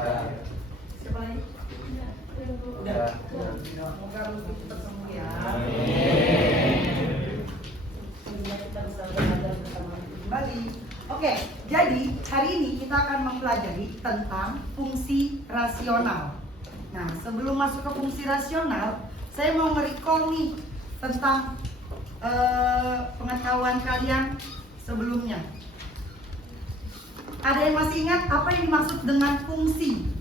Siapa lagi? Udah. Semoga Lutfi cepat sembuh ya. Sehingga kita bisa belajar bersama kembali. Oke, jadi hari ini kita akan mempelajari tentang fungsi rasional. Nah, sebelum masuk ke fungsi rasional, saya mau nge-recall nih tentang pengetahuan kalian sebelumnya. Ada yang masih ingat apa yang dimaksud dengan fungsi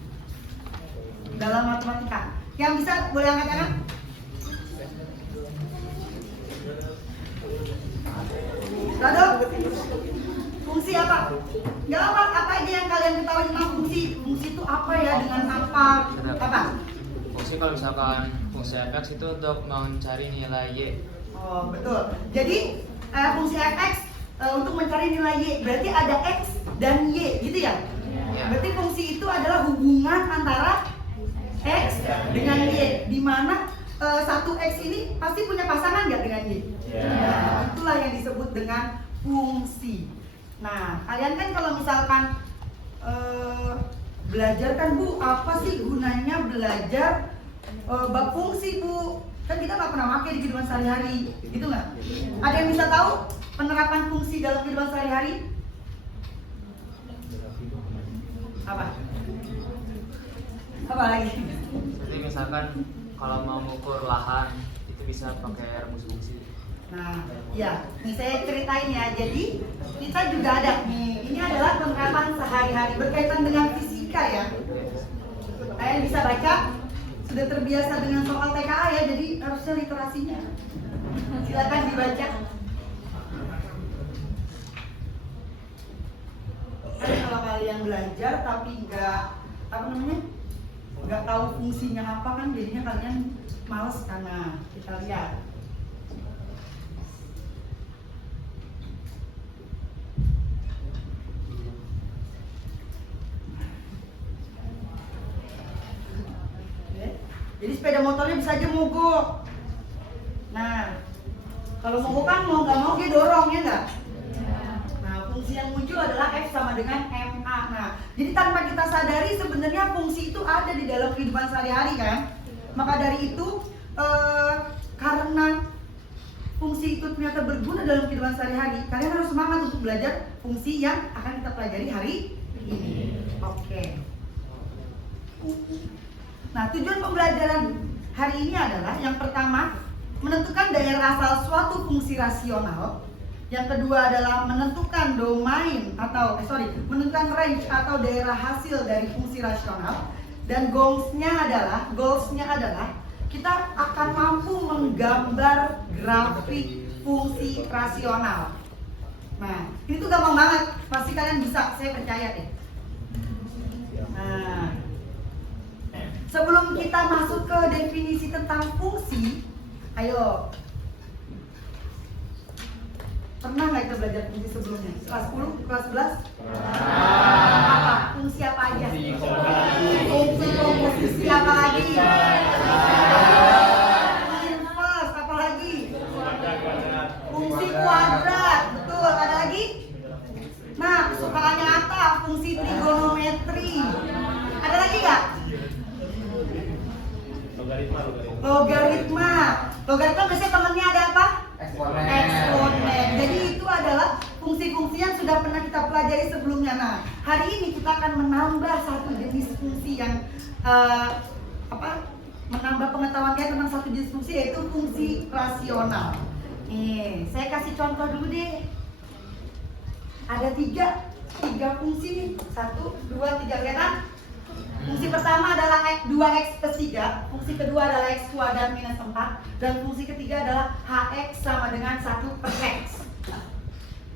dalam matematika? Yang bisa boleh angkat tangan? Lalu fungsi apa? Jawab apa aja yang kalian ketahui tentang fungsi? Fungsi itu apa ya? Dengan apa? Apa? Fungsi kalau misalkan fungsi fx itu untuk mencari nilai y. Oh betul. Jadi fungsi fx untuk mencari nilai y berarti ada x dan y gitu ya? Berarti fungsi itu adalah hubungan antara x dengan y, di mana satu x ini pasti punya pasangan nggak dengan y? Nah, itulah yang disebut dengan fungsi. Nah, kalian kan kalau misalkan belajar kan Bu, apa sih gunanya belajar bab fungsi Bu? Kan kita nggak pernah pakai di kehidupan sehari-hari, gitu nggak? Ada yang bisa tahu penerapan fungsi dalam kehidupan sehari-hari? Apa? Apa lagi? Jadi misalkan kalau mau mengukur lahan itu bisa pakai rumus fungsi. Nah, ya, nih saya ceritain ya. Jadi kita juga ada nih. Ini adalah penerapan sehari-hari berkaitan dengan fisika ya. Kalian bisa baca, sudah terbiasa dengan soal TKA ya. Jadi harusnya literasinya. Silakan dibaca. Kan kalau kalian belajar tapi nggak tahu fungsinya apa kan jadinya kalian males karena kita lihat. Jadi sepeda motornya bisa aja mogok. Nah, kalau mogok kan mau nggak mau dia dorong ya nggak? Nah, fungsi yang muncul adalah F sama dengan MA. Nah, jadi tanpa kita sadari sebenarnya fungsi itu ada di dalam kehidupan sehari-hari kan? Maka dari itu, karena fungsi itu ternyata berguna dalam kehidupan sehari-hari, kalian harus semangat untuk belajar fungsi yang akan kita pelajari hari ini. Oke. Nah, tujuan pembelajaran hari ini adalah yang pertama, menentukan daerah asal suatu fungsi rasional. Yang kedua adalah menentukan domain menentukan range atau daerah hasil dari fungsi rasional. Dan goalsnya adalah kita akan mampu menggambar grafik fungsi rasional. Nah, ini tuh gampang banget, pasti kalian bisa, saya percaya deh. Nah, sebelum kita masuk ke definisi tentang fungsi, ayo. Pernah nggak kita belajar fungsi sebelumnya? Kelas 10, kelas 11? Apa? Fungsi apa aja? Fungsi apa lagi? Inverse, apa lagi? Fungsi kuadrat, betul. Ada lagi? Nah, kesukaannya apa? Fungsi trigonometri. Ada lagi nggak? Logaritma biasanya temennya ada apa? Eksponen. Jadi itu adalah fungsi-fungsi yang sudah pernah kita pelajari sebelumnya. Nah, hari ini kita akan menambah satu jenis fungsi yang menambah pengetahuan kita tentang satu jenis fungsi, yaitu fungsi rasional. Nih, saya kasih contoh dulu deh. Ada tiga fungsi nih. 1, 2, 3, lihat kan? Fungsi pertama adalah 2x plus 3, fungsi kedua adalah x kuadrat minus 4, dan fungsi ketiga adalah hx sama dengan 1 per x.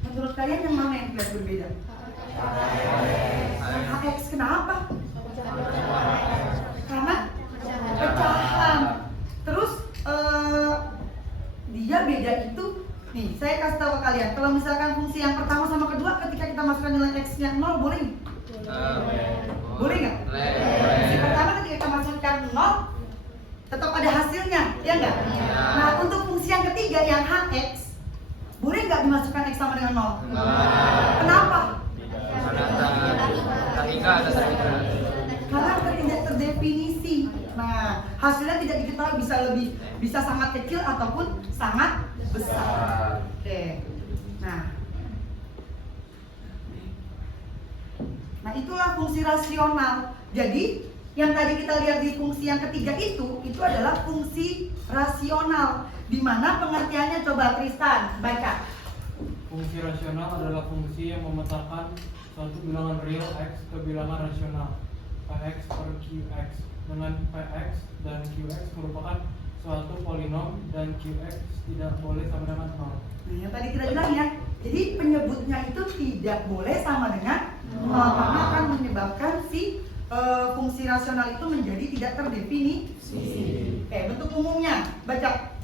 Menurut kalian yang mana yang terlihat berbeda? Hx kenapa? Karena pecahan. Terus dia beda itu, nih saya kasih tahu ke kalian, kalau misalkan fungsi yang pertama sama kedua ketika kita masukkan nilai x-nya 0, boleh nggak? Boleh nggak? Fungsi pertama ketika kita masukkan 0 tetap ada hasilnya, ya nggak? Nah, untuk fungsi yang ketiga yang hx, boleh nggak dimasukkan x sama dengan 0? Kenapa? Karena hasilnya tidak diketahui, bisa sangat kecil ataupun sangat besar. Oke. Nah itulah fungsi rasional. Jadi yang tadi kita lihat di fungsi yang ketiga itu adalah fungsi rasional. Di mana pengertiannya, coba Tristan baca. Fungsi rasional adalah fungsi yang memetakan suatu bilangan real x ke bilangan rasional px per qx, dengan px dan qx merupakan suatu polinom dan qx tidak boleh sama dengan 0. Nah, yang tadi kita bilang ya, jadi penyebutnya itu tidak boleh sama dengan 0 karena akan menyebabkan si fungsi rasional itu menjadi tidak terdefinisi. Oke, bentuk umumnya baca.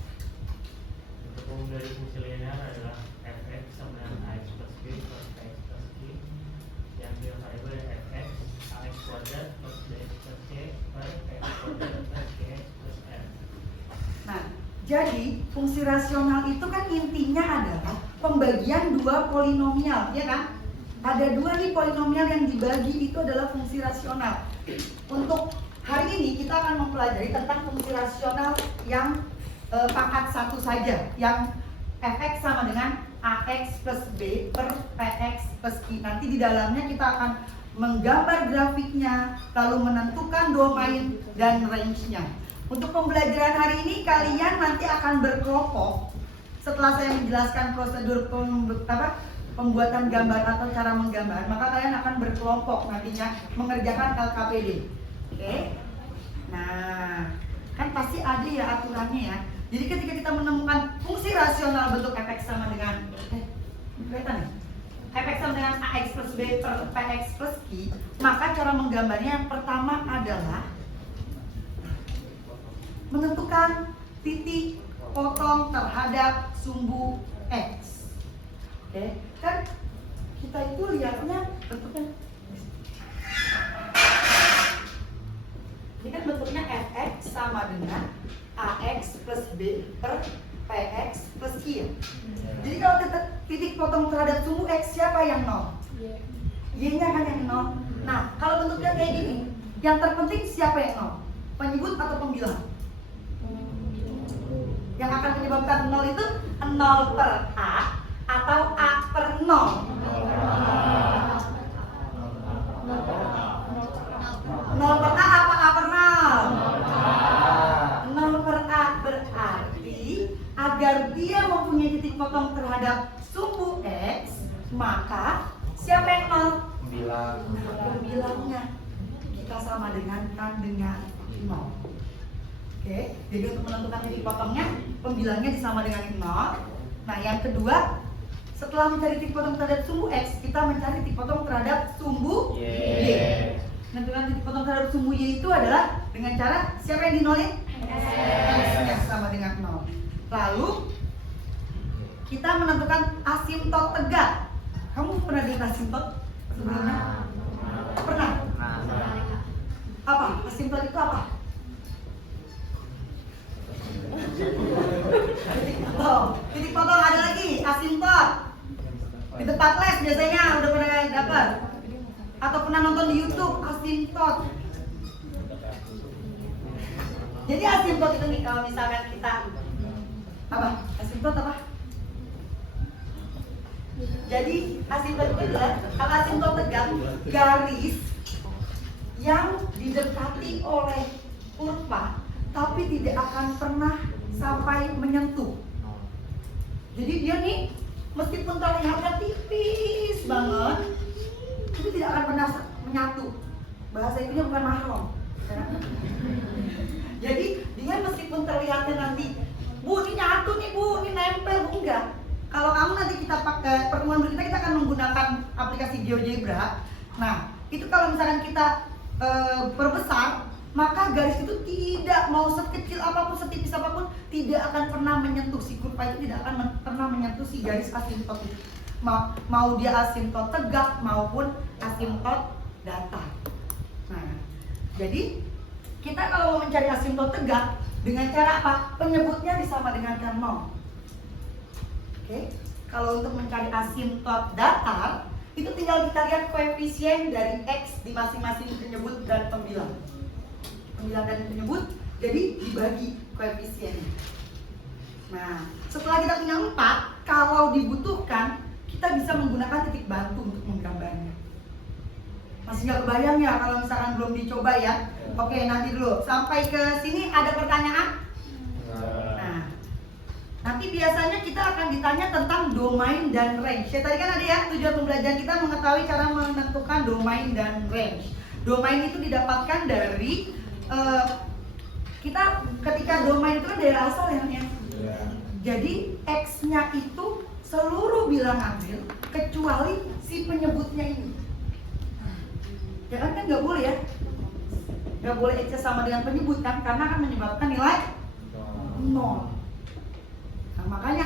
Bentuk umum dari fungsi linear adalah fx sama dengan ax plus b plus px plus q yang variabel fx ax kuadrat plus bx plus c per px kuadrat plus gx plus r. Nah, jadi fungsi rasional itu kan intinya adalah pembagian dua polinomial, ya kan? Ada dua nih polinomial yang dibagi, itu adalah fungsi rasional. Untuk hari ini kita akan mempelajari tentang fungsi rasional yang pangkat satu saja, yang fx sama dengan ax plus b per px plus q. Nanti di dalamnya kita akan menggambar grafiknya, lalu menentukan domain dan range-nya. Untuk pembelajaran hari ini kalian nanti akan berkelompok. Setelah saya menjelaskan prosedur pembuatan gambar atau cara menggambar, maka kalian akan berkelompok nantinya mengerjakan LKPD. Oke? Nah, kan pasti ada ya aturannya ya. Jadi ketika kita menemukan fungsi rasional bentuk fx sama dengan kelihatan ya? Fx sama dengan ax plus b per px plus q, maka cara menggambarnya yang pertama adalah menentukan titik potong terhadap sumbu x. Oke, kan kita itu lihatnya bentuknya. Ini kan bentuknya fx sama dengan ax plus b per px plus q. Jadi kalau titik potong terhadap sumbu x, siapa yang 0? Y-nya kan yang 0. Nah, kalau bentuknya kayak gini, yang terpenting siapa yang 0? Penyebut atau pembilang? Yang akan menyebabkan 0 itu 0 per a atau a per 0? 0 per a apa a per 0? 0 per a berarti agar dia mempunyai titik potong terhadap sumbu x, maka siapa yang 0? Pembilangnya kita sama dengan 0. Oke, jadi untuk menentukan titik potongnya, pembilangnya disama dengan 0. Nah, yang kedua, setelah mencari titik potong terhadap sumbu x, kita mencari titik potong terhadap sumbu y. Menentukan titik potong terhadap sumbu y itu adalah dengan cara siapa yang dinolin? X-nya sama dengan 0. Lalu kita menentukan asimtot tegak. Kamu pernah lihat asimtot sebelumnya? Pernah? Apa? Asimtot itu apa? Titik potong ada lagi, asimtot. Di tempat les biasanya udah pernah dapat. Atau pernah nonton di YouTube, asimtot. Jadi asimtot itu nih, kalau misalkan kita apa? Asimtot apa? Jadi asimtot itu adalah kalau asimtot tegak, garis yang didekati oleh kurva tapi tidak akan pernah sampai menyentuh. Jadi dia nih meskipun terlihatnya tipis banget, itu tidak akan pernah menyatu. Bahasa itunya bukan mahram. Jadi dia meskipun terlihatnya nanti, Bu ini nyatu nih Bu, ini nempel, Bu enggak. Kalau kamu nanti kita pakai pertemuan berikutnya kita akan menggunakan aplikasi GeoGebra. Nah itu kalau misalkan kita perbesar, maka garis itu tidak mau sekecil apapun, setipis apapun, tidak akan pernah menyentuh si kurva itu, tidak akan pernah menyentuh si garis asimtot itu. Mau dia asimtot tegak maupun asimtot datar. Nah, jadi kita kalau mau mencari asimtot tegak dengan cara apa? Penyebutnya disama dengan 0. Oke. Kalau untuk mencari asimtot datar, itu tinggal kita lihat koefisien dari x di masing-masing penyebut dan pembilang. Pembilang dan penyebut Jadi dibagi koefisiennya. Nah, setelah kita punya 4, kalau dibutuhkan kita bisa menggunakan titik bantu untuk menggambarnya. Masih nggak kebayang ya kalau misalkan belum dicoba ya? Oke, nanti dulu. Sampai ke sini ada pertanyaan? Nah, nanti biasanya kita akan ditanya tentang domain dan range. Ya, tadi kan ada ya, tujuan pembelajaran kita mengetahui cara menentukan domain dan range. Domain itu didapatkan dari kita ketika domain itu kan daerah asal ya. Jadi X-nya itu seluruh bilangan real kecuali si penyebutnya ini. Ya kan nggak boleh ya? Nggak boleh X sama dengan penyebut kan, karena akan menyebabkan nilai 0. Nah, makanya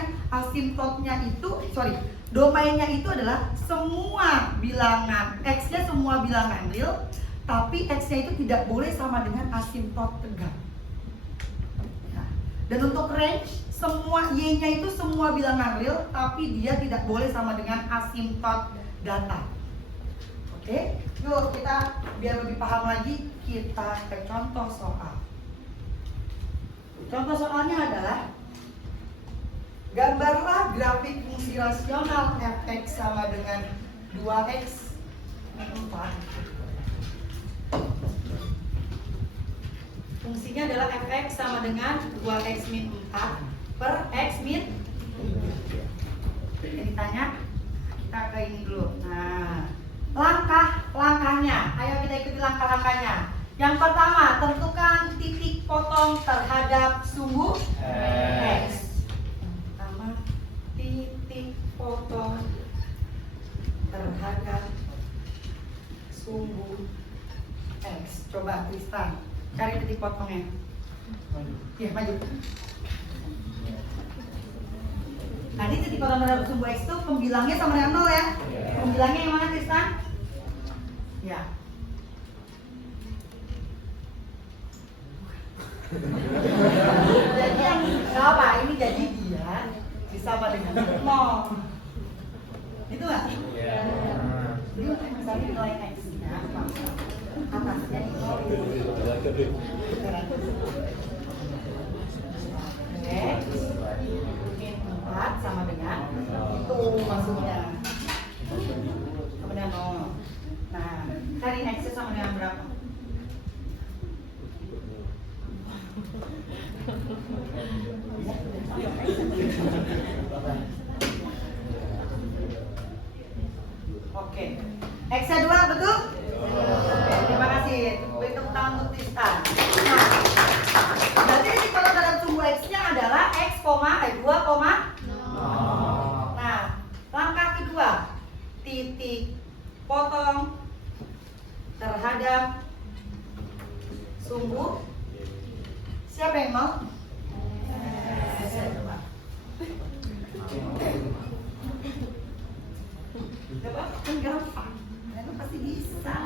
domainnya itu adalah semua bilangan X-nya semua bilangan real, tapi X-nya itu tidak boleh sama dengan asimtot tegak. Nah, dan untuk range semua Y-nya itu semua bilangan real, tapi dia tidak boleh sama dengan asimtot data. Oke, yuk kita biar lebih paham lagi, kita ke contoh soal. Contoh soalnya adalah gambarlah grafik fungsi rasional f(x) sama dengan 2x min 4. Fungsinya adalah f(x) sama dengan 2x min 4 per x min 3. Jadi ditanya, kita ke ini dulu. Nah, langkahnya, ayo kita ikuti langkah-langkahnya. Yang pertama, tentukan titik potong terhadap sumbu X. Pertama, titik potong terhadap sumbu X. Coba Tristan, cari titik potongnya. Ya, maju. Nanti titik potong terhadap sumbu X itu pembilangnya sama dengan 0 ya? Pembilangnya yang mana Tristan? Ya. Jadi yang apa? Ini jadi dia disama dengan 0. Itu nggak? Iya. Jadi untuk misalnya nilai X-nya, maka atasnya di 0. X min 4 sama dengan itu maksudnya. Kemudian 0. Nah, cari X sama dengan berapa? Oke. X-nya 2 betul? Oke, terima kasih. Tepuk tangan untuk Tristan. Nah, berarti titik potong terhadap sumbu X-nya adalah X, 2, Nah, langkah kedua, titik potong terhadap sumbu. Siapa yang mau? Coba, kan gampang. Kalian pasti bisa.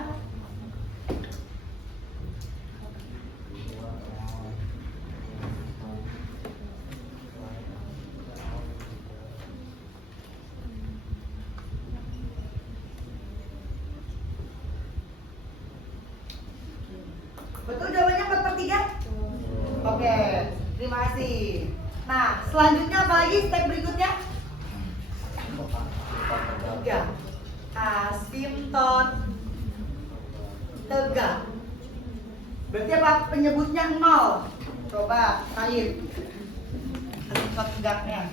Betul jawabannya 4/3? Oke, terima kasih. Nah, selanjutnya apa lagi step berikutnya? 3. Asimtot tegak. Berarti apa? Penyebutnya 0. Coba Said. Asimtot tegaknya.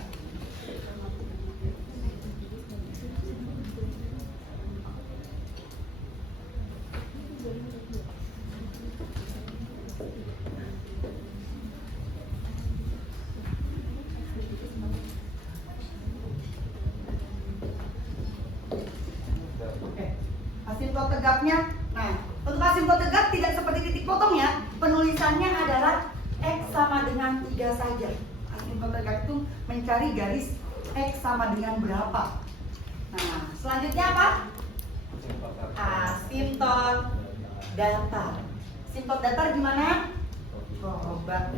Asimtot tegaknya. Nah, untuk asimtot tegak tidak seperti titik potong ya. Penulisannya adalah X sama dengan 3 saja. Asimtot tegak itu mencari garis X sama dengan berapa. Nah, selanjutnya apa? Asimtot datar. Asimtot datar gimana? Coba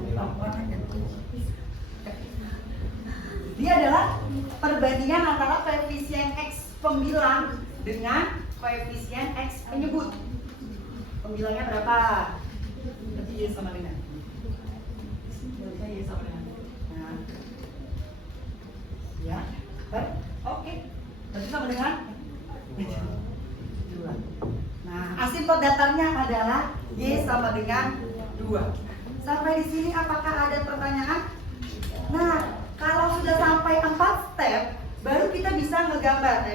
dia adalah perbandingan antara koefisien X pembilang dengan koefisien X penyebut. Pembilangnya berapa? Berarti Y sama dengan Bisa ya sama dengan. Nah. Ya. Baik. Oke. Berarti sama dengan 2. Nah, asimptot datarnya adalah Y sama dengan 2. Sampai di sini apakah ada pertanyaan? Nah, kalau sudah sampai 4 step, baru kita bisa ngegambar.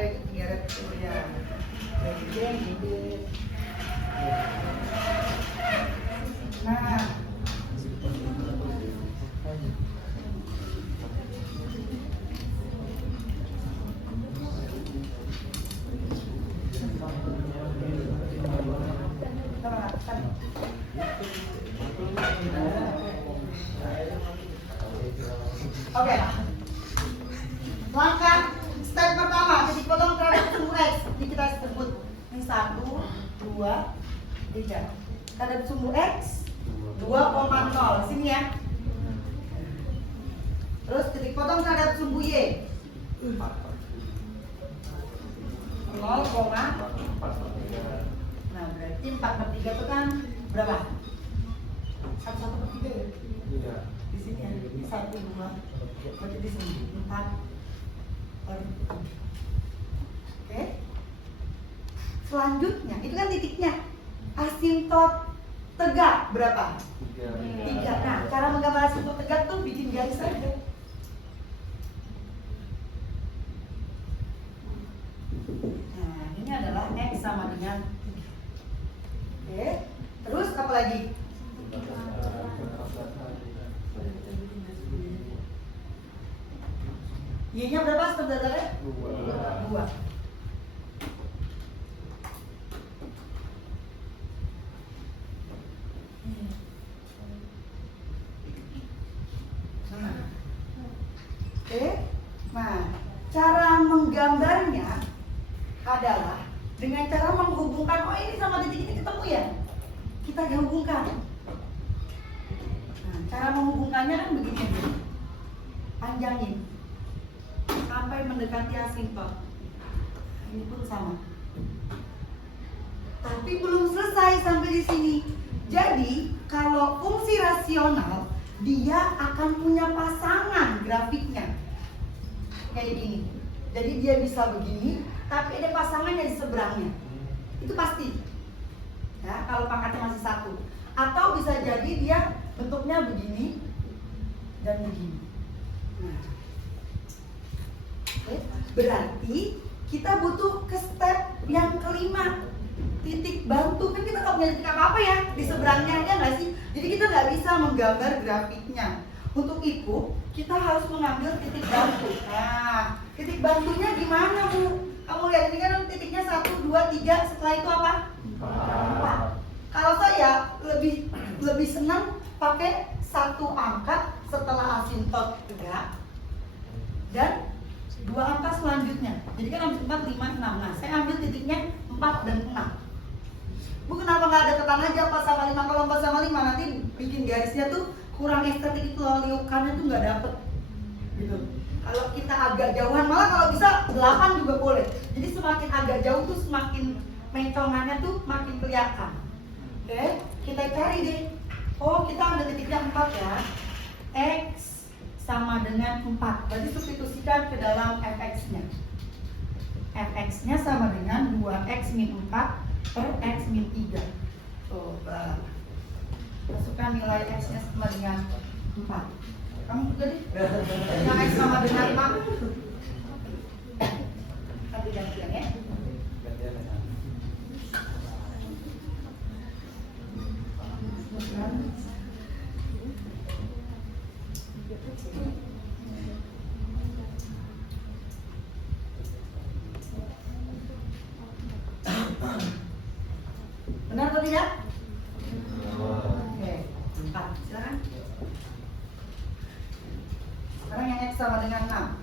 Nah, oke. Langkah step pertama, titik potong terhadap sumbu X. Ini kita sebut ini 1, 2, 3. Terhadap sumbu X 2,0. Sini ya. Terus titik potong terhadap sumbu Y 0, nah berarti 4/3 itu kan berapa? 1/3 ya? Iya. Di sini ya, 1, 2, berarti di sini 4/3. Oke. Selanjutnya, itu kan titiknya. Asimptot tegak berapa? 3. Nah, cara menggambar asimptot tegak tuh bikin garis saja. Nah, ini adalah X sama dengan 3. Oke. Terus apa lagi? Y-nya berapa sebenarnya? 2. Oke. Nah, cara menggambarnya adalah dengan cara menghubungkan, oh ini sama titik ini ketemu ya, kita gabungkan. Nah, cara menghubungkannya kan begini, panjangin sampai mendekati asimptot. Ini pun sama. Tapi belum selesai sampai di sini. Jadi kalau fungsi rasional dia akan punya pasangan grafiknya kayak gini. Jadi dia bisa begini, tapi ada pasangannya di seberangnya. Itu pasti. Ya, kalau pangkatnya masih 1. Atau bisa jadi dia bentuknya begini dan begini. Nah, oke. Berarti kita butuh ke step yang kelima, titik bantu. Kan kita nggak punya titik apa-apa ya di seberangnya, ya nggak sih? Jadi kita nggak bisa menggambar grafiknya. Untuk itu kita harus mengambil titik bantu. Nah, titik bantunya gimana, Bu? Kamu lihat ini kan titiknya 1, 2, 3. Setelah itu apa? 4. Kalau saya lebih senang pakai 1 angka setelah asimptot tegak dan 2 angka selanjutnya. Jadi kan habis 4, 5, 6. Nah, saya ambil titiknya 4 dan 6. Bu, kenapa nggak ada ketan aja 4 sama 5? Kalau 4 sama 5 nanti bikin garisnya tuh kurang estetik, itu liukannya tuh nggak dapet gitu. Kalau kita agak jauhan, malah kalau bisa 8 juga boleh. Jadi semakin agak jauh tuh semakin mencongannya tuh makin kelihatan. Oke, kita cari deh. Oh, kita ambil titiknya 4 ya. X sama dengan 4. Berarti substitusikan ke dalam fx-nya. Fx-nya sama dengan 2x min 4 per x min 3. Coba masukkan nilai x-nya sama dengan 4. Kamu juga deh. Yang x sama dengan 4. Nanti gantian ya. Benar atau tidak? Oke, 4. Silakan. Sekarang yang X sama dengan 6.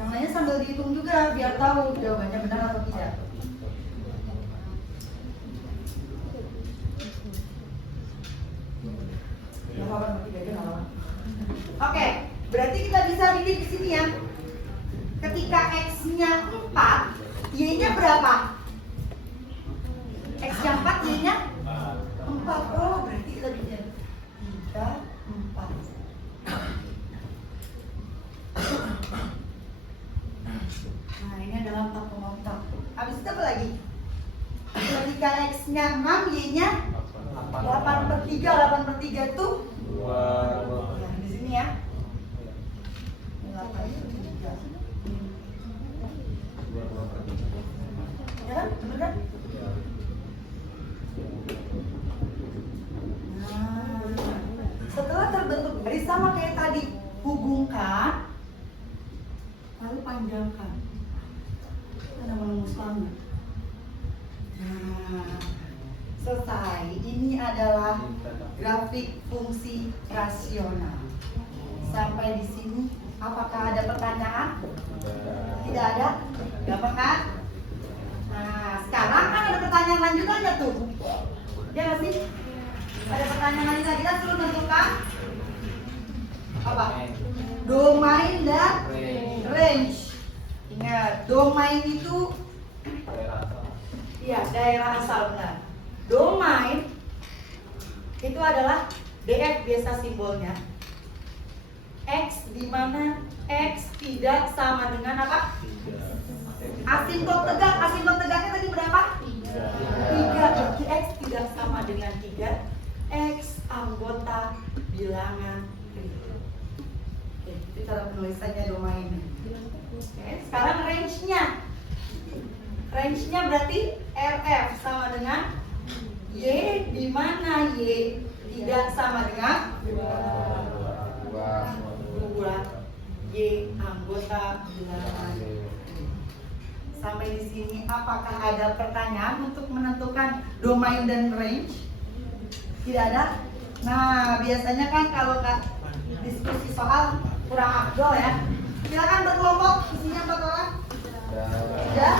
Yang lainnya sambil dihitung juga biar tahu jawabannya benar atau tidak. sini ya. Ketika X-nya 4, Y-nya berapa? X-nya 4, Y-nya 4. Oh, berarti kita bikin 3, 4. Nah, ini adalah 4,4. Habis itu apa lagi? Ketika X-nya 6, Y-nya 8/3. 8/3 itu nah, di sini ya. 8/3. Ya kan? Bener kan? Nah, setelah terbentuk garis sama kayak tadi, hubungkan lalu panjangkan. Ada menulis banget. Nah, selesai. Ini adalah grafik fungsi rasional. Sampai di sini, apakah ada pertanyaan? Tidak ada? Gampang kan? Nah, sekarang kan ada pertanyaan lanjutannya tuh. Ya nggak sih? Ada pertanyaan lanjutan. Kita suruh menentukan apa? Domain dan range. Ingat, domain itu iya, daerah asal, benar. Domain itu adalah DF biasa simbolnya. X di mana X tidak sama dengan apa? Asimptot tegak. Asimptot tegaknya tadi berapa? 3. Berarti X tidak sama dengan 3. X anggota bilangan 3. Oke, itu cara penulisannya domain. Oke, sekarang range-nya. Range-nya berarti RF sama dengan Y, di mana Y tidak sama dengan 2. Y anggota bilangan. Sampai di sini apakah ada pertanyaan untuk menentukan domain dan range? Tidak ada? Nah, biasanya kan kalau nggak diskusi soal kurang afdol ya. Silakan berkelompok, isinya 4 orang. Ya?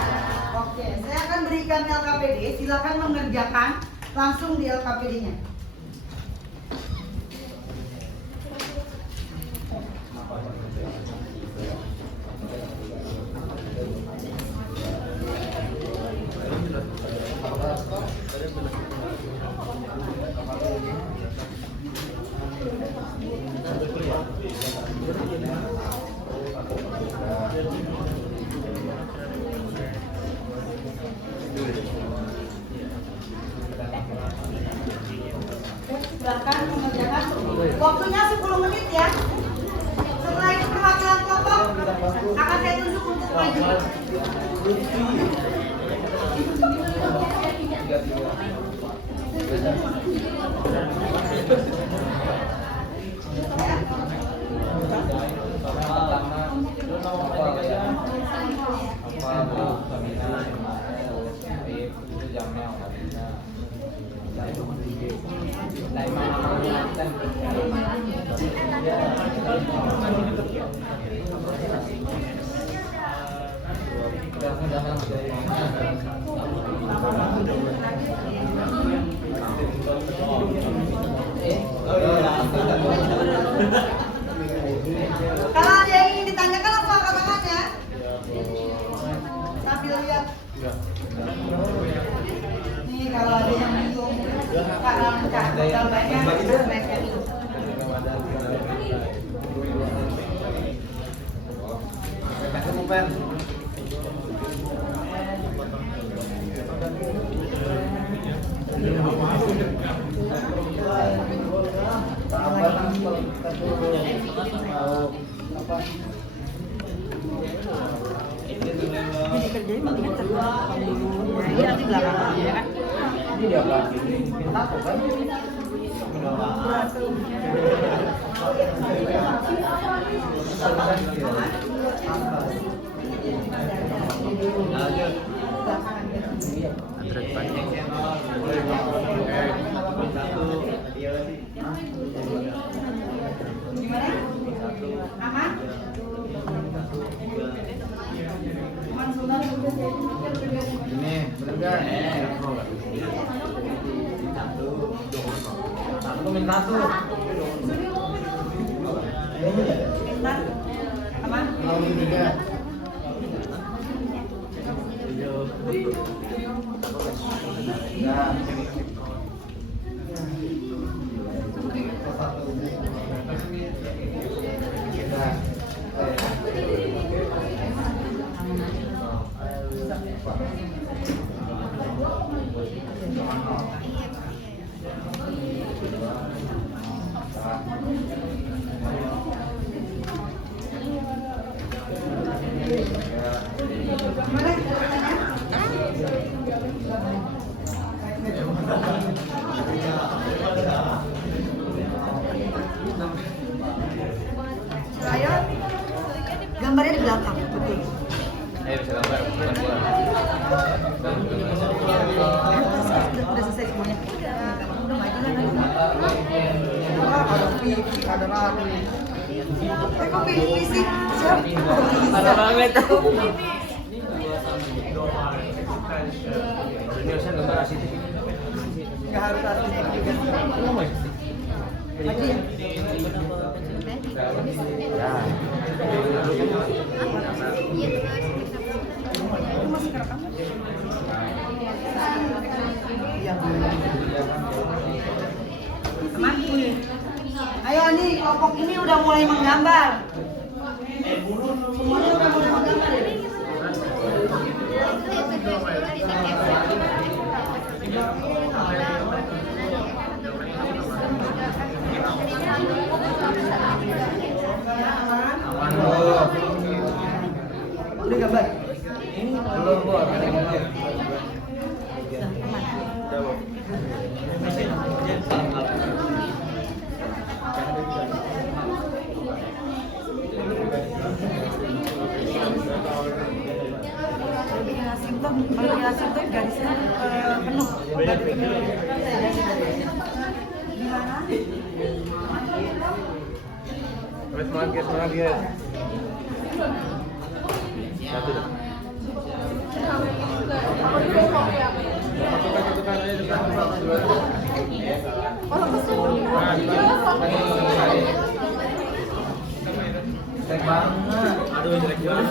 Oke, saya akan berikan LKPD. Silakan mengerjakan langsung di LKPD-nya. Silakan mengerjakan. Waktunya 10 menit ya. Setelah itu perwakilan kelompok akan saya tunjuk untuk maju. Kalau ada yang ingin ditanyakan langsung angkat tangan ya. Sambil lihat. Nih kalau ada yang bingung cara mencari gambarnya baca dulu. Jadi kerjanya mendingan terbuka dulu. Ini nanti belakangan ya kan? Ini dia apa? Minta kok kan? Gimana? Aman? Aman Sunan. Ini bener nggak? Satu minta tuh. Minta. Aman? ini tiga. Nah, Mana? Ayo, gambarnya di belakang, betul. Bisa gambar, bukan gua. Udah selesai semuanya. Udah maju lah nanti. ada pipi, ada lari. Kok pilih sih? Siapa? Ada banget tuh. Ini harusnya gambar asli. Nggak harus artinya juga. Maju ya. Ya. Itu masih kerekam? Iya. Teman, ayo nih kelompok ini udah mulai menggambar. Semuanya udah mulai menggambar ya? Udah gambar? Belum, Bu. Kalau bikin asimptom garisnya penuh. Semangat, semangat. Satu dah. Jelek banget. Aduh, jelek banget.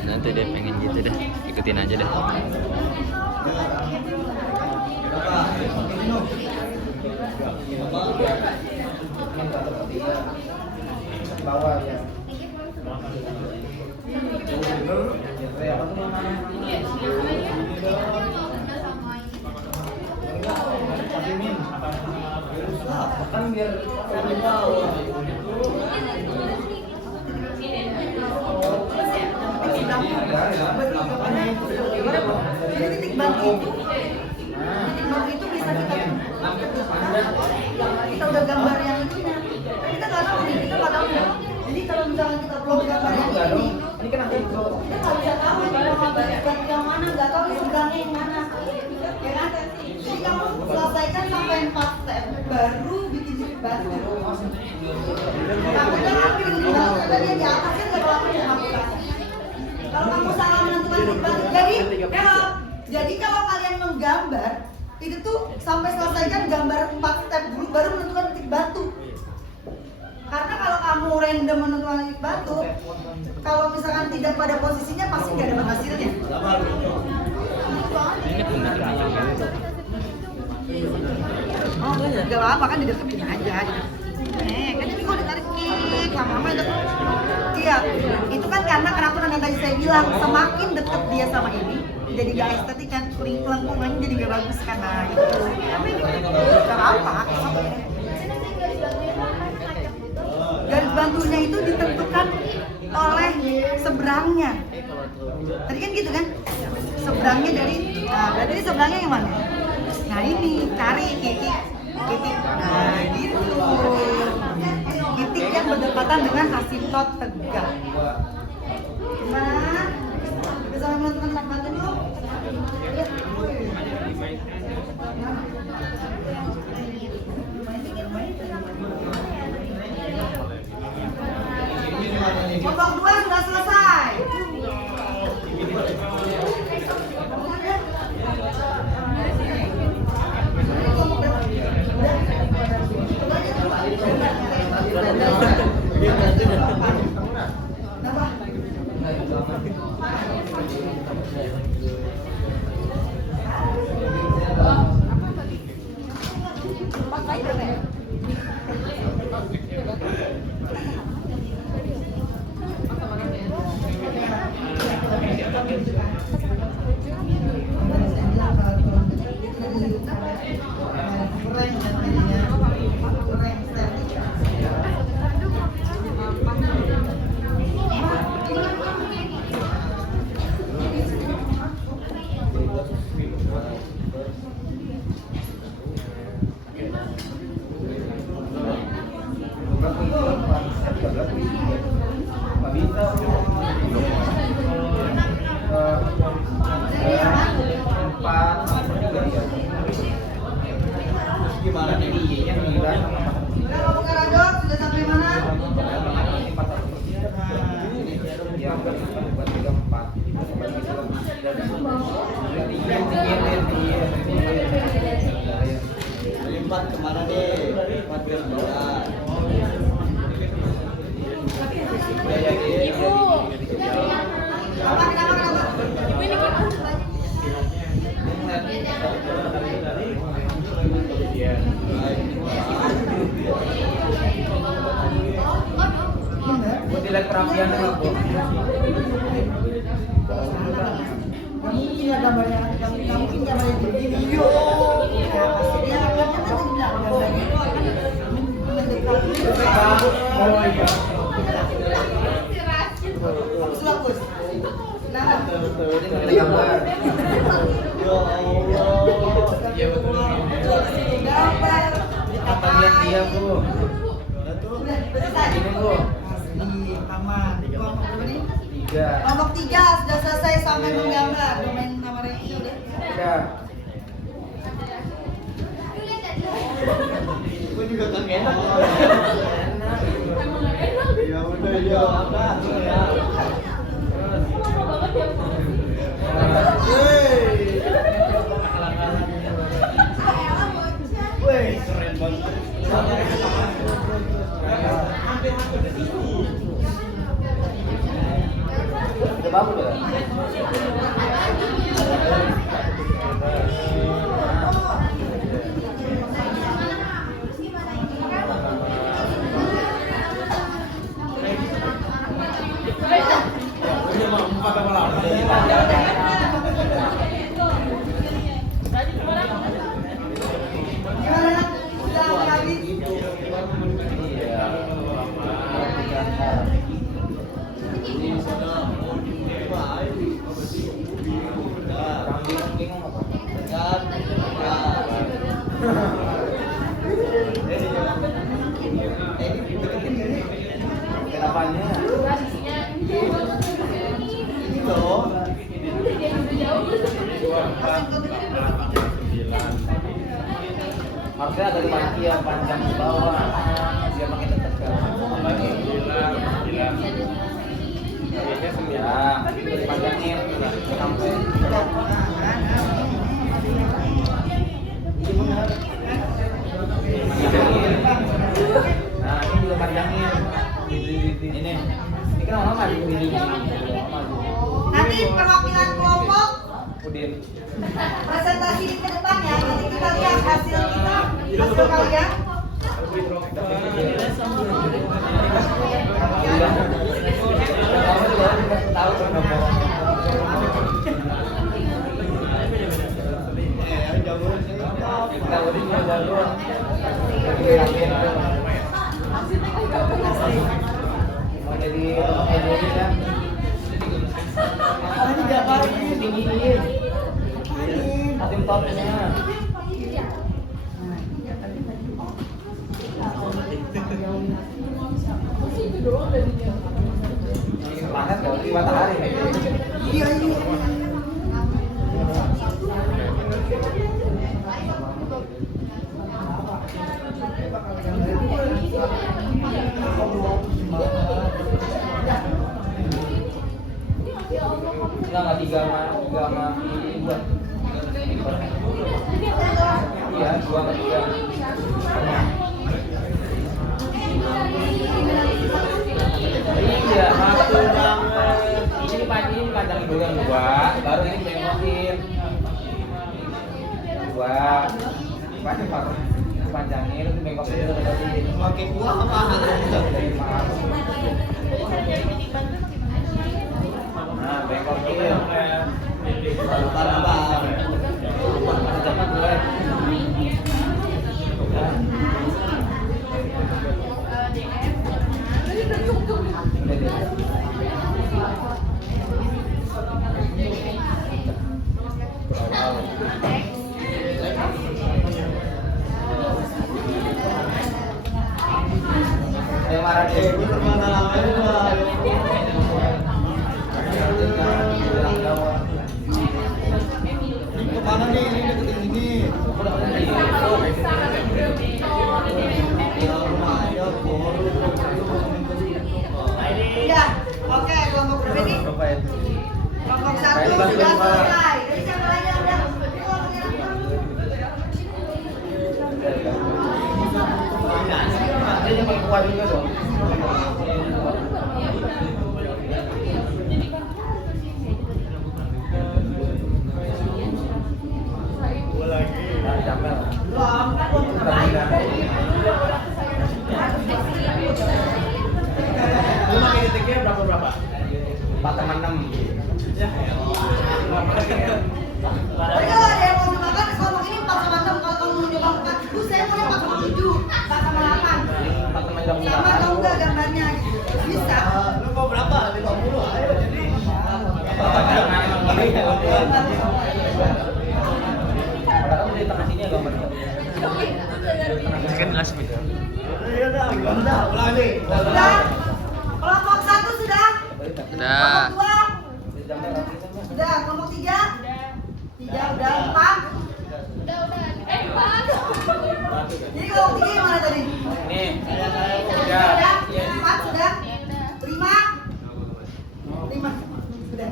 Nanti dia pengen gitu deh, ikutin aja deh. Bawah ya. Kan biar di bawah. Jadi titik batu itu bisa kita udah gambar yang itunya. Kita nggak tahu nih, kita nggak tahu. Jadi kalau misalnya kita belum gambar yang ini kan aku itu. kita nggak bisa tahu ini mau gambar yang mana, nggak tahu di sebelahnya yang mana. Ya kan? Jadi kamu selesaikan sampai 4 step, baru bikin titik batu. Kamu jangan bikin titik batu, tadi yang di atasnya nggak berlaku yang kamu kasih. Kalau kamu salah menentukan titik batu, jadi kalau kalian menggambar itu tuh sampai selesaikan gambar 4 step dulu baru menentukan titik batu. Karena kalau kamu random menentukan titik batu, kalau misalkan tidak pada posisinya pasti nggak dapat hasilnya. Oh, nggak apa-apa kan dideketin aja. Kan ini kok ditarik kik, lama-lama itu. Iya, itu kan karena peraturan yang tadi saya bilang, semakin deket dia sama ini, jadi gak estetik kan, lengkungannya jadi gak bagus kan, nah itu. Tapi gak apa, garis bantunya itu ditentukan oleh seberangnya. Tadi kan gitu kan? Seberangnya dari, nah berarti ini seberangnya yang mana? Nah ini, cari titik. Nah gitu. Titik yang berdekatan dengan asimptot tegak. Gimana? Bisa menentukan titik bantu dulu? Kelompok 2 sudah selesai. Gimana nih iya nya 9 Udah kelompok Karadok sudah sampai mana? yang buat 4 kemana deh? 4 biar bola. Buat dilihat perapiannya nggak, Bu? Mungkin ada gambarnya, mungkin gambarnya begini. Yo, pasti dia akan bilang gambarnya itu akan mendekati. Bagus bagus. Kenapa? Ini gambar. Ya Allah. Iya betul. Gambar. Apa lihat dia, Bu? Udah selesai. Ini, Bu. Asli, aman. Kelompok berapa nih? 3. Kelompok 3 sudah selesai sampai menggambar. Domain nama Reki udah. Udah. Gue juga kan enak. Ya udah ya. Wih, keren banget. Udah bagus udah. Gimana? Udah habis? Iya. Kenapanya? Ini loh. Harusnya ada lagi yang panjang di bawah biar makin dekat kan. Ya, panjangin sampai. Nah, ini juga panjangin. Ini kan lama di sini. Nanti perwakilan kelompok Udin. presentasi ke depannya, nanti kita lihat hasil kita, hasil kalian. Tahu kenapa? Kita Udin juga jago. Ini diapain? Tinggiin. Atin topnya. Semangat kalau di matahari. Iya. Enggak tiga sama ini dua. Iya, 2 sama 3. Iya, maksud banget. Ini panjang dulu yang 2, baru ini bengokin. 2. Panjangin itu bengkokin dulu tadi. Makin buah apa? Nah, bengkokin. Tambah. Cepat gue. Ayo marah deh. Kemana nih? Ini deketin ini. Iya. Oke, kelompok berapa ini? Kelompok 1 sudah selesai. Jadi siapa lagi yang udah? Dia yang paling kuat juga dong. Jamel. Lu makin detiknya berapa? 4 sama 6. Tapi kalau ada yang mau nyobakan, kelompok ini 4 sama 6. Kalau kamu mau nyoba 4, saya mau 4 sama 7, 4 sama 8. 4 sama 8. Sama atau enggak gambarnya gitu. Bisa. Lu mau berapa? 50. Ayo jadi. Padahal di tengah sini ya gambarnya. Kan jelas gitu. Ya udah, ulang nih. Sudah. Kelompok 1 sudah. Udah. Kelompok 2 sudah. Kelompok 3 udah. 4. Jadi kelompok 3 yang mana tadi? Nih. 4 sudah. 5 sudah.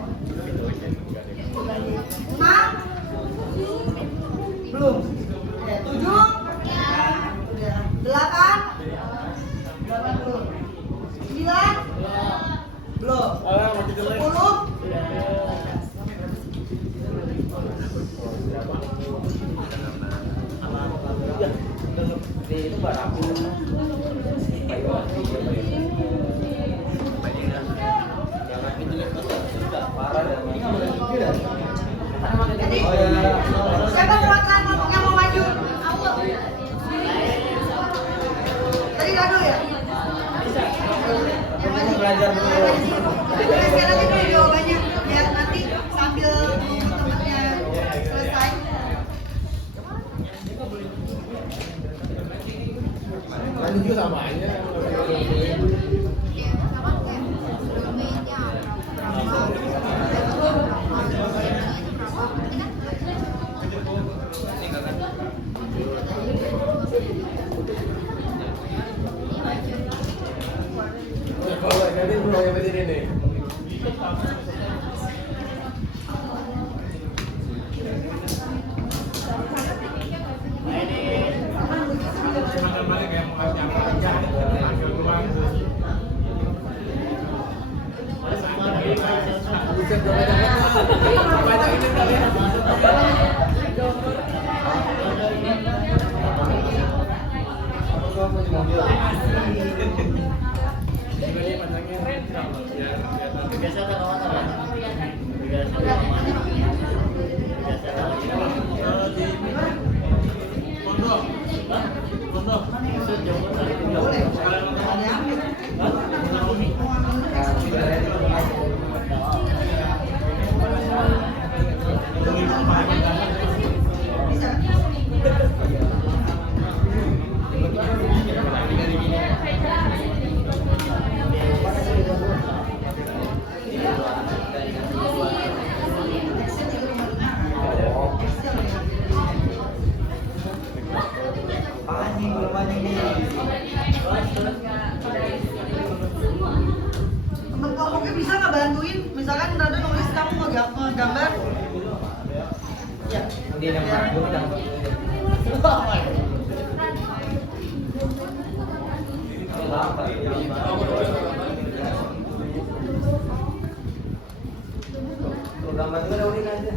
6 belum. 7 udah. 8 belum. 9 belum. 10 Itu barang. Jadi, siapa perwakilan kelompok yang mau maju? Tadi Rado ya? Yang maju. Belajar dulu. Kita sekarang aja dulu jawabannya, biar nanti sambil teman-temannya selesai. Lanjut juga sama aja. Kalau jadi belum yang berdiri nih. Boleh. gambar. Ya. Kemudian yang baru kita gambar juga udah aja.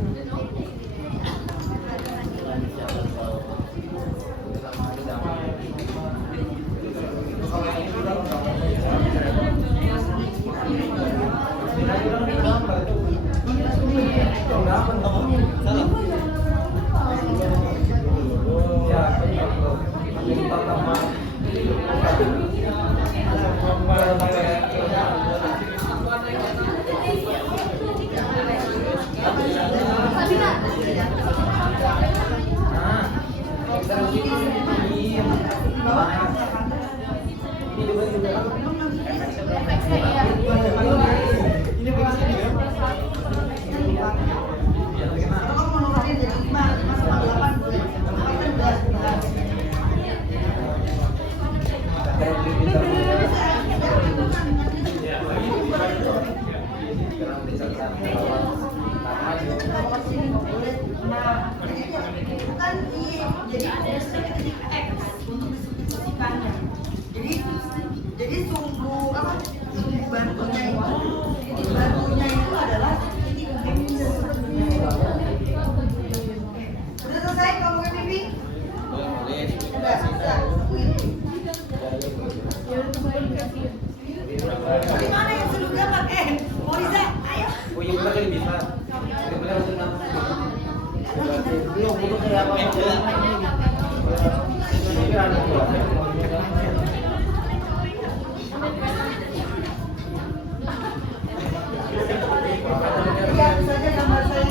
Jadi sumbu batunya itu adalah titik X. Udah selesai kamu ke TV? Udah. Gimana yang sudah gambar? Mau Riza, ayo. Oh iya benar kan bisa. Benar benar. Belum kayak apa? Lihat saja gambar saya.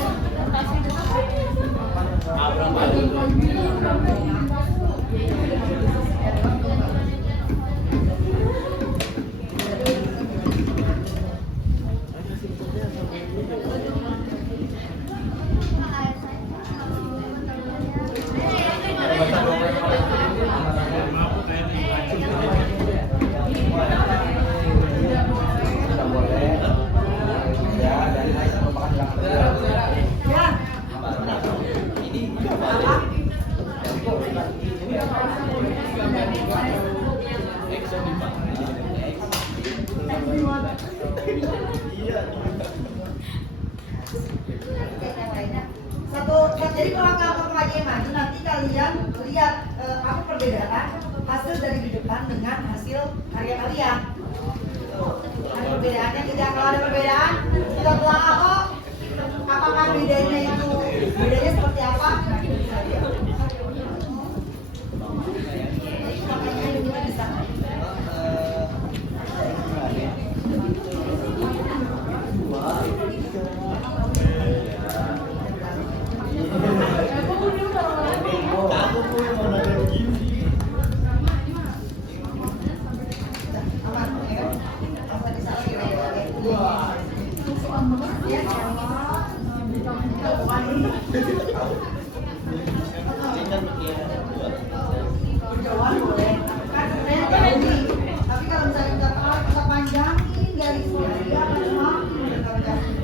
Jadi kalau kamu pengajian maju nanti kalian lihat apa perbedaan hasil dari di depan dengan hasil karya kalian. Ada perbedaannya tidak? Kalau ada perbedaan kita telah kok. Apakah bedanya seperti apa? Makanya kita bisa. Jauhan boleh. Kan sebenarnya gaji. Tapi kalau misalnya kita panjangin garisnya, dia akan semakin bergaji.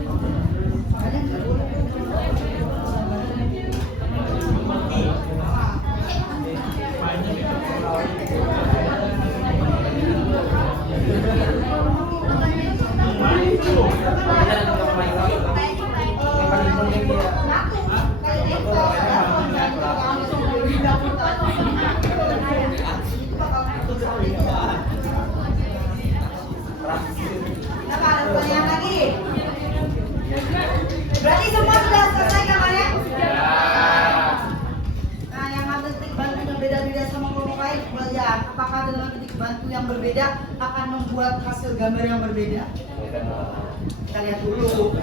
Makanya nggak boleh. Apa ada pertanyaan lagi? Berarti semua sudah selesai gambarnya? Nah, yang ambil titik bantu yang beda-beda sama kelompok lain belajar. Apakah dengan titik bantu yang berbeda akan membuat hasil gambar yang berbeda? Kita lihat dulu.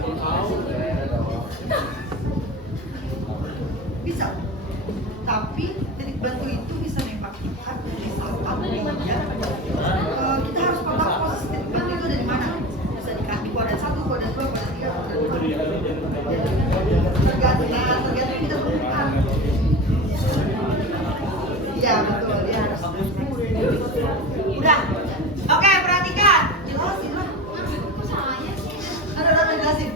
Bisa. Tapi titik bantu itu bisa nembak kita dari satu meja. Kita harus paham posisi titik bantu itu ada di mana. Bisa di kaki kuadrat 1, kuadrat 2, kuadrat 3, kuadrat 4. Tergantung kita berputar. Iya betul, dia harus. Udah. Oke, perhatikan. Jelasin lah. Ada jelasin.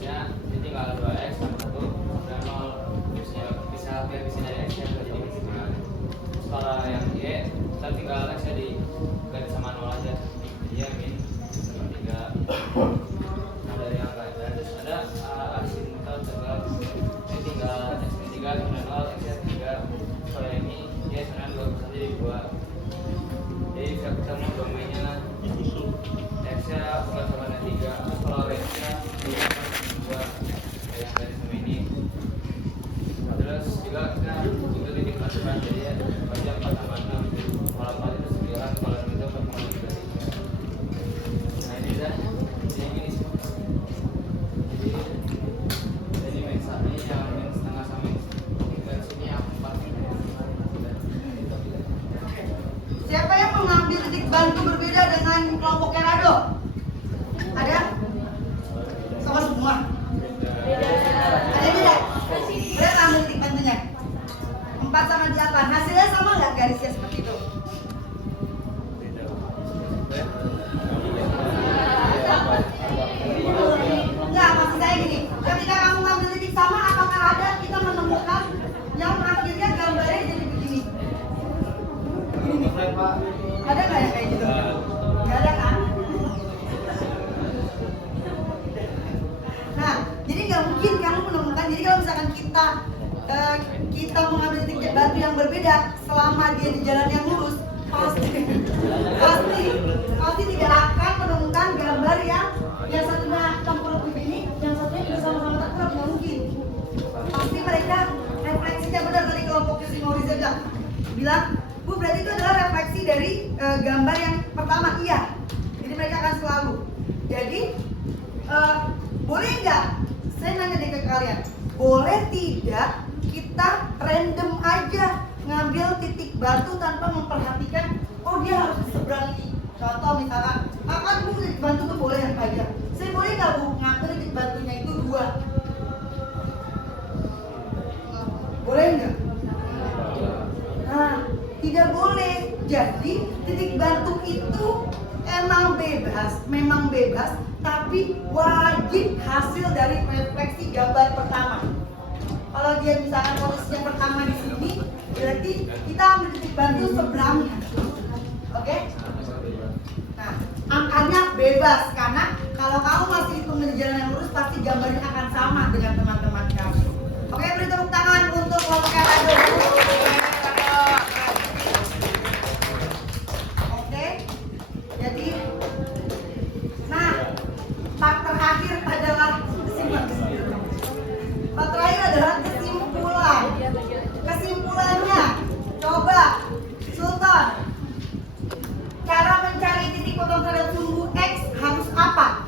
X-nya ini tinggal 2X tambah 1 dan 0. Bisa biar bisa dari X nya jadi bisa. Kalau yang Y kita tinggal X nya diganti sama 0 aja. Jadi min 3. Nah dari yang lain ada asintot tegak ini tinggal X min 3 sama 0 X nya 3. Kalau ini Y sebenarnya 2 jadi 2. Jadi bisa ketemu domainnya X nya bukan sama dengan 3. Kalau range nya 2 yang dari sama ini. Terus juga kita itu titik masukan jadi ya baca 4 sama 6. Kalau 4 itu 9, kalau 6 itu 4,3. Nah ini dah jadi gini sih. Jadi main satu ini yang main setengah sama dari sini yang 4. Siapa yang mengambil titik bantu berbeda dengan kelompok Rado? Ada? Sama semua? Ada beda? Berapa ambil titik bantunya? 4 sama 8. Hasilnya sama nggak garisnya seperti itu? Enggak, maksud saya gini. Ketika kamu ngambil titik sama, apakah ada kita menemukan yang akhirnya gambarnya jadi begini? Ada nggak ya kayak gitu? Nggak ada kan? Nah, jadi nggak mungkin kamu menemukan. Jadi kalau misalkan kita mengambil titik batu yang berbeda selama dia di jalan yang lurus, pasti tidak akan menemukan gambar yang satunya tengkurap begini, yang satunya juga sama-sama tengkurap, nggak mungkin. Pasti mereka refleksinya benar dari kelompok Simoriza bilang, Bu, berarti itu adalah refleksi dari gambar yang pertama. Iya. Jadi mereka akan selalu. Jadi boleh nggak? Saya nanya deh ke kalian. Boleh tidak kita random aja ngambil titik batu tanpa memperhatikan, oh dia harus di seberang ini. Contoh misalkan, kan Bu titik batu tuh boleh aja. Saya boleh nggak Bu ngambil titik batunya itu 2? Boleh nggak? Nah, tidak boleh. Jadi titik bantu itu memang bebas, tapi wajib hasil dari refleksi gambar pertama. Kalau dia misalkan posisinya pertama di sini, berarti kita ambil titik bantu seberangnya. Oke? Nah, angkanya bebas karena kalau kamu masih hitung di jalan yang lurus, pasti gambarnya akan sama dengan teman-teman kamu. Oke, beri tepuk tangan untuk kelompok Rado. Jadi, nah, part terakhir adalah kesimpulan. Kesimpulannya, coba Sultan, cara mencari titik potong terhadap sumbu X harus apa?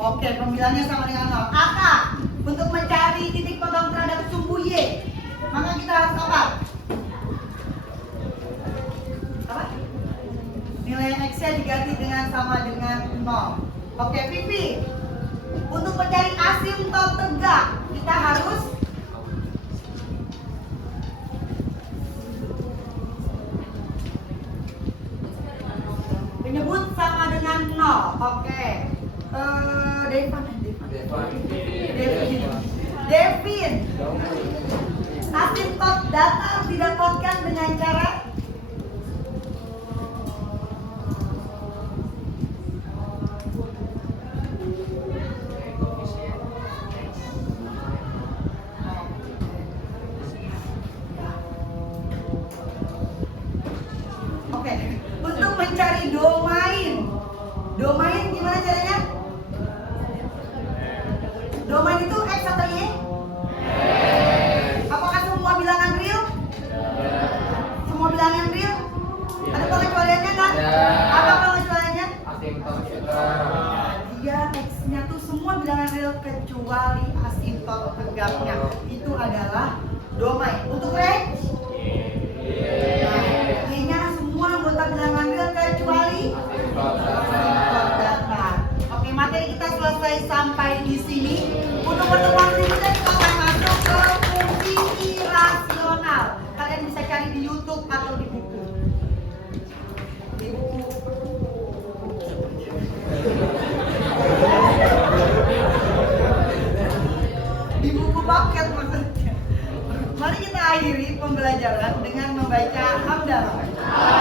Oke, pembilangnya sama dengan 0. Aka, untuk mencari titik potong terhadap sumbu Y, maka kita harus apa? Apa? Nilai X-nya diganti dengan sama dengan 0. Oke, Vivi, untuk mencari asimtot tegak, kita harus menyebut sama dengan 0. Oke. Devin, asimtot data didapatkan dengan cara Oke, untuk mencari domain gimana caranya? Domain itu X atau Y? Apakah semua bilangan real? Semua bilangan real? Ada pengecualiannya kan? Apa pengecualiannya? Dia X-nya tuh semua bilangan real kecuali asimtot tegaknya. Itu adalah domain. Untuk range? Y-nya semua anggota bilangan real kecuali asimtot datar. Oke, materi kita selesai sampai di sini. Untuk pertemuan berikutnya kita akan masuk ke fungsi irasional. Kalian kalian bisa cari di YouTube atau di buku. Di buku. Di buku paket maksudnya. Mari kita akhiri pembelajaran dengan membaca hamdalah.